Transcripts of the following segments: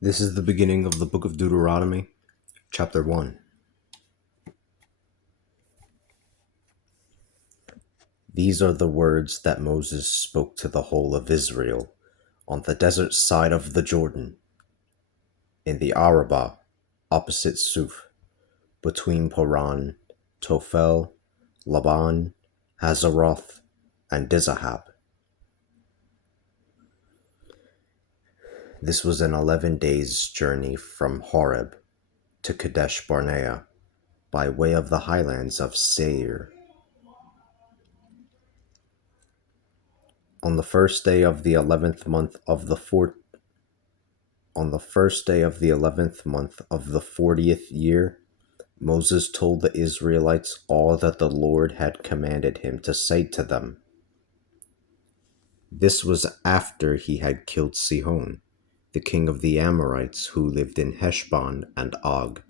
This is the beginning of the book of Deuteronomy, chapter 1. These are the words that Moses spoke to the whole of Israel on the desert side of the Jordan, in the Arabah, opposite Suf, between Paran, Tophel, Laban, Hazeroth, and Dizahab. This was an 11 days' journey from Horeb to Kadesh Barnea by way of the highlands of Seir. On the first day of the 11th month of the 40th year, Moses told the Israelites all that the Lord had commanded him to say to them. This was after he had killed Sihon, the king of the Amorites who lived in Heshbon, and Og,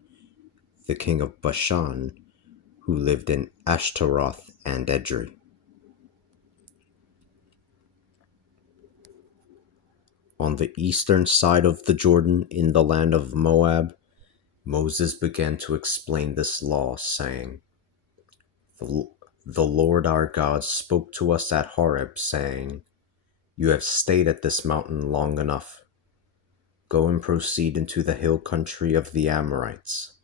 the king of Bashan, who lived in Ashtaroth and Edrei. On the eastern side of the Jordan, in the land of Moab, Moses began to explain this law, saying, The Lord our God spoke to us at Horeb, saying, You have stayed at this mountain long enough. Go and proceed into the hill country of the Amorites.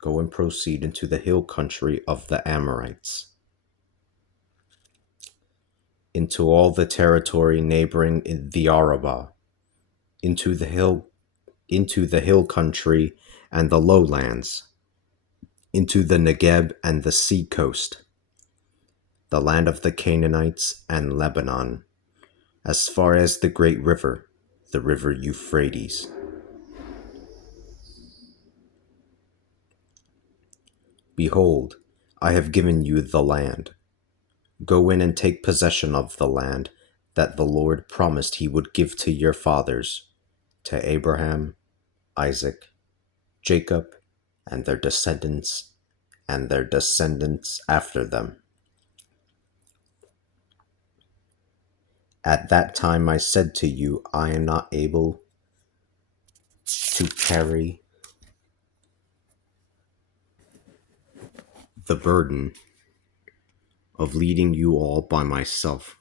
Go and proceed into the hill country of the Amorites, into all the territory neighboring the Arabah, into the hill country and the lowlands, into the Negeb and the sea coast, the land of the Canaanites and Lebanon, as far as the great river, the river Euphrates. Behold, I have given you the land. Go in and take possession of the land that the Lord promised he would give to your fathers, to Abraham, Isaac, Jacob, and their descendants after them. At that time I said to you, I am not able to carry the burden of leading you all by myself.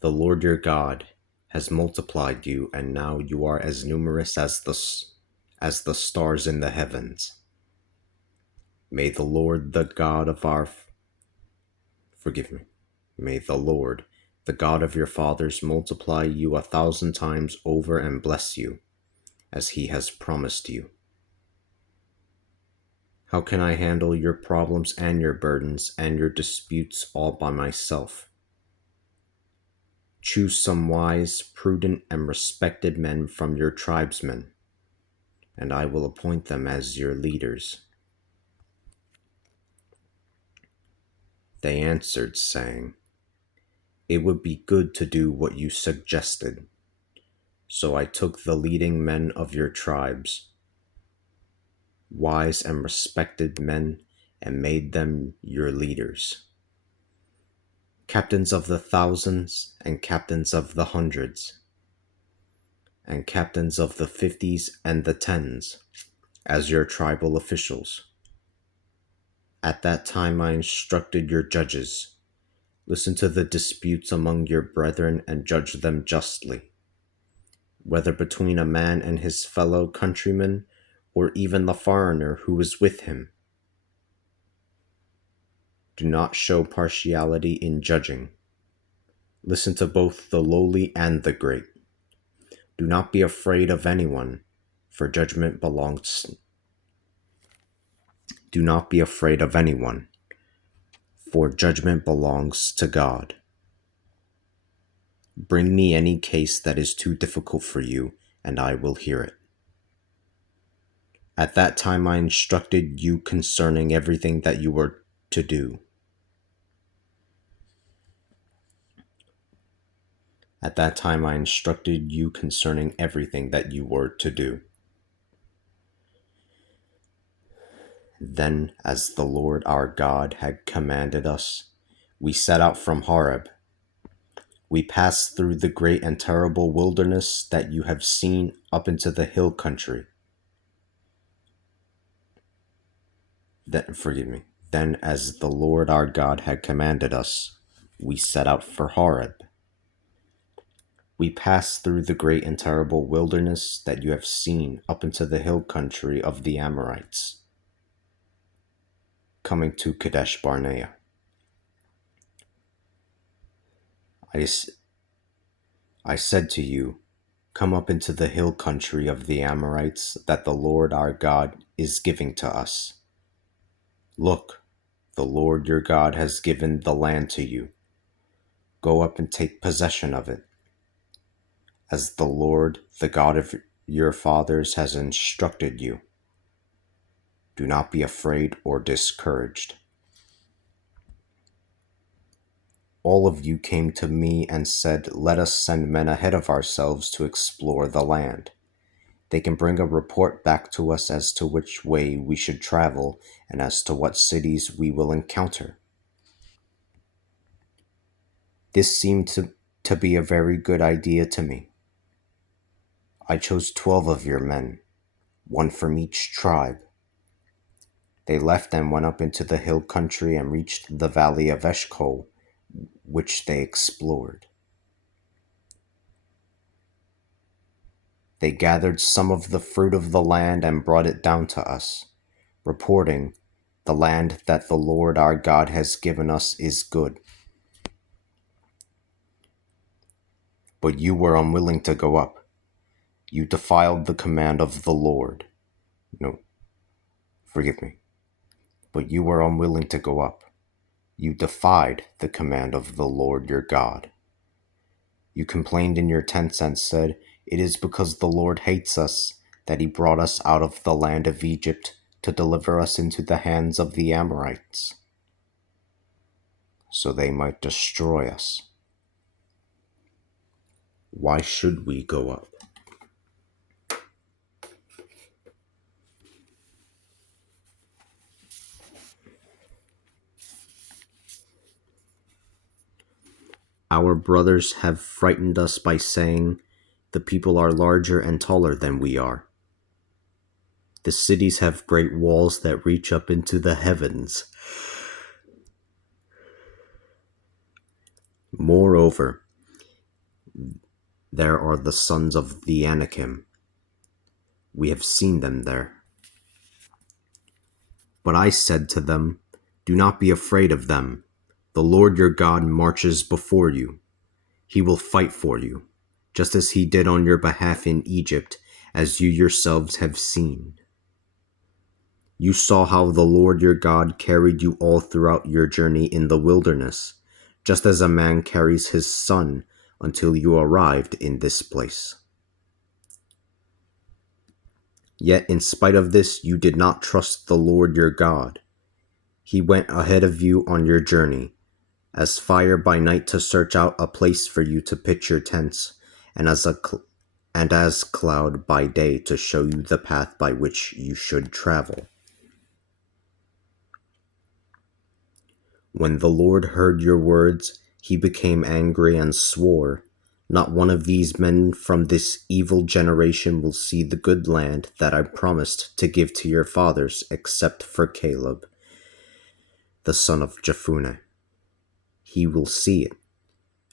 The Lord your God has multiplied you, and now you are as numerous as the stars in the heavens. May the Lord, the God of May the Lord, the God of your fathers, multiply you 1,000 times over and bless you, as he has promised you. How can I handle your problems and your burdens and your disputes all by myself? Choose some wise, prudent, and respected men from your tribesmen, and I will appoint them as your leaders. They answered, saying, It would be good to do what you suggested. So I took the leading men of your tribes, wise and respected men, and made them your leaders, captains of the thousands and captains of the hundreds, and captains of the 50s and the 10s, as your tribal officials. At that time I instructed your judges, listen to the disputes among your brethren and judge them justly, whether between a man and his fellow countrymen, or even the foreigner who is with him. Do not show partiality in judging. Listen to both the lowly and the great. Do not be afraid of anyone, for judgment belongs. Do not be afraid of anyone, for judgment belongs to God. Bring me any case that is too difficult for you, and I will hear it. At that time I instructed you concerning everything that you were to do. At that time I instructed you concerning everything that you were to do. Then, as the Lord our God had commanded us, we set out from Horeb. We passed through the great and terrible wilderness that you have seen up into the hill country. Then, as the Lord our God had commanded us, we set out for Horeb. We passed through the great and terrible wilderness that you have seen up into the hill country of the Amorites, coming to Kadesh Barnea. I said to you, come up into the hill country of the Amorites that the Lord our God is giving to us. Look, the Lord your God has given the land to you. Go up and take possession of it, as the Lord, the God of your fathers, has instructed you. Do not be afraid or discouraged. All of you came to me and said, let us send men ahead of ourselves to explore the land. They can bring a report back to us as to which way we should travel and as to what cities we will encounter. This seemed to be a very good idea to me. I chose 12 of your men, one from each tribe. They left and went up into the hill country and reached the valley of Eshcol, which they explored. They gathered some of the fruit of the land and brought it down to us, reporting, the land that the Lord our God has given us is good. But you were unwilling to go up. You defiled the command of the Lord. But you were unwilling to go up. You defied the command of the Lord your God. You complained in your tents and said, it is because the Lord hates us that he brought us out of the land of Egypt to deliver us into the hands of the Amorites, so they might destroy us. Why should we go up? Our brothers have frightened us by saying, the people are larger and taller than we are. The cities have great walls that reach up into the heavens. Moreover, there are the sons of the Anakim. We have seen them there. But I said to them, do not be afraid of them. The Lord your God marches before you. He will fight for you, just as he did on your behalf in Egypt, as you yourselves have seen. You saw how the Lord your God carried you all throughout your journey in the wilderness, just as a man carries his son until you arrived in this place. Yet in spite of this, you did not trust the Lord your God. He went ahead of you on your journey, as fire by night to search out a place for you to pitch your tents, and as cloud by day to show you the path by which you should travel. When the Lord heard your words, he became angry and swore, not one of these men from this evil generation will see the good land that I promised to give to your fathers, except for Caleb, the son of Jephunneh. He will see it,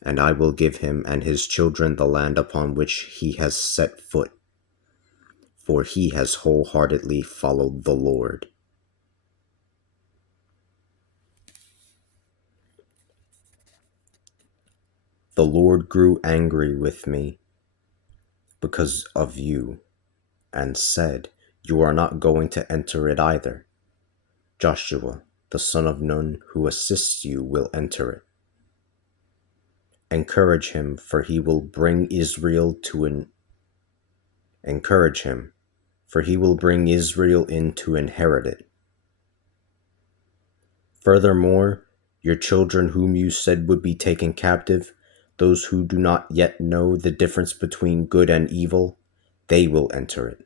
and I will give him and his children the land upon which he has set foot, for he has wholeheartedly followed the Lord. The Lord grew angry with me because of you, and said, you are not going to enter it either. Joshua, the son of Nun, who assists you, will enter it. Encourage him, for he will bring Israel in to inherit it. Furthermore, your children whom you said would be taken captive, those who do not yet know the difference between good and evil, they will enter it.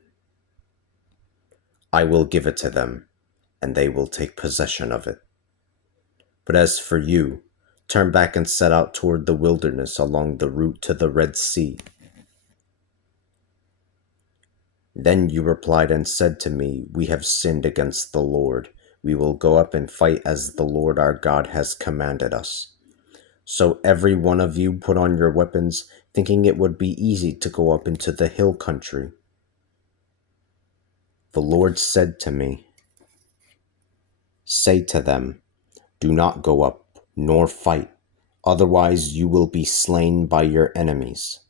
I will give it to them, and they will take possession of it. But as for you, Turn back and set out toward the wilderness along the route to the Red Sea." Then you replied and said to me, "We have sinned against the Lord. We will go up and fight as the Lord our God has commanded us." So every one of you put on your weapons, thinking it would be easy to go up into the hill country. The Lord said to me, "Say to them, 'Do not go up, nor fight, otherwise you will be slain by your enemies.'"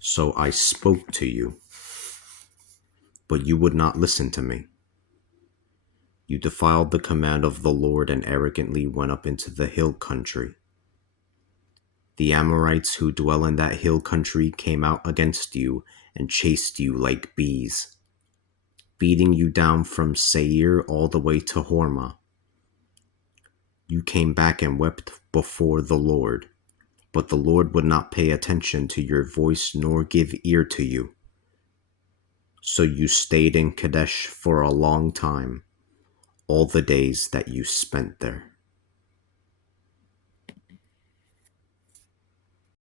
So I spoke to you, but you would not listen to me. You defiled the command of the Lord and arrogantly went up into the hill country. The Amorites who dwell in that hill country came out against you and chased you like bees, beating you down from Seir all the way to Hormah. You came back and wept before the Lord, but the Lord would not pay attention to your voice nor give ear to you. So you stayed in Kadesh for a long time, all the days that you spent there.